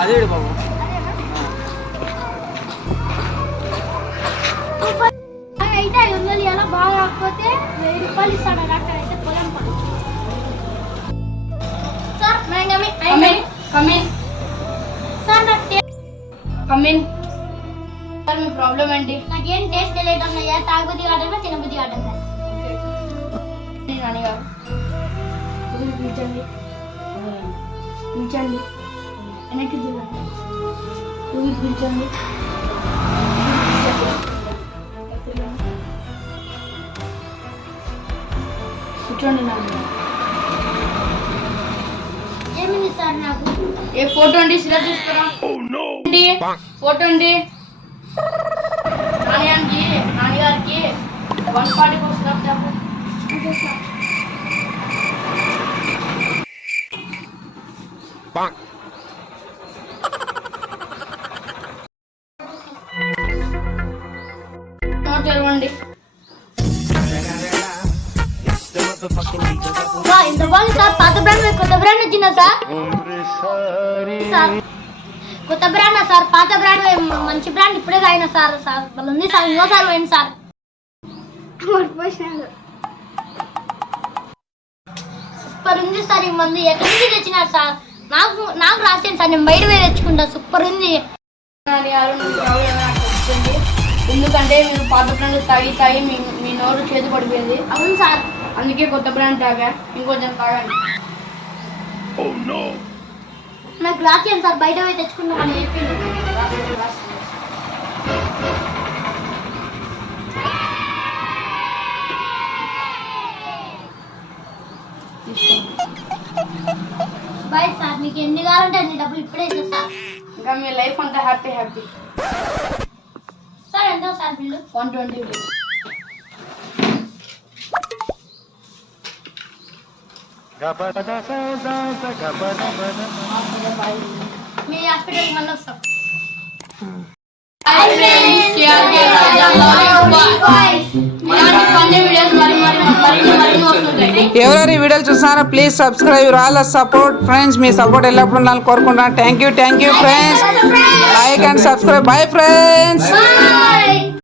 అదే బాబు. అయితే ఐదు వందలు ఇలా బాగా రాకపోతే వెయ్యి రూపాయలు ఇస్తాడు డాక్టర్ అయితే పొలం sir కమి- come in come in sir నాకు టే- కమిన్ సార్ మీ ప్రాబ్లం ఏంటి? నాకేం టేస్ట్ తెలియదు అన్నయ్య. తాగుబుద్ధి కావడం తినబుద్ధి కావడం నాన్నగారు పిలిచండి పిలిచండి వెనక్కి చూడండి పిలిచండి కూర్చోండి సార్ నాకు? ఏ ఫోటో అండి? సిరా తీసుకురా. అండి, ఫోటో అండి. నాన్నగారికి నాన్నగారికి వన్ ఫార్టీ ఫోర్ సిరప్ వా, ఇంత బాగుంది సార్. పాత బ్రాండ్ మీద కొత్త బ్రాండ్ వచ్చిందా సార్? సార్ కొత్త బ్రాండ్ సార్? పాత బ్రాండ్ మంచి బ్రాండ్ ఇప్పుడే తాగిన సార్ సార్. వాళ్ళు ఉంది సార్ ఇంకోసారి పోయింది సార్. సూపర్ ఉంది సార్ ఈ మందు. ఎక్కడి నుంచి తెచ్చినారు సార్? నాకు నాకు రాసేయండి సార్. నేను బయట పోయి తెచ్చుకుంటా. సూపర్ ఉంది. ఎందుకంటే మీరు పాత బ్రాండ్ తాగి తాగి మీ మీ నోరు చేతి పడిపోయింది. అవును సార్. అందుకే కొత్త బ్రాండ్ తాగా. ఇంకొంచెం తాగండి. నాకు రాసేయండి సార్? బయట పోయి తెచ్చుకుంటామని చెప్పింది బాయ్ సార్ మీకు ఎన్ని కావాలంటే అన్ని డబ్బులు ఇప్పుడే ఇస్తా సార్. ఇంకా మీ లైఫ్ అంతా హ్యాపీ హ్యాపీ. సార్ ఎంత సార్ బిల్లు? వన్ ట్వంటీ మీ హాస్పిటల్కి మళ్ళీ వస్తాం. ఎవరెవరు ఈ వీడియోలు చూస్తున్నారో please subscribe all support friends me support ఎల్లప్పుడూ ఉండాలని కోరుకుంటున్నాను. Thank you thank you friends like and subscribe bye friends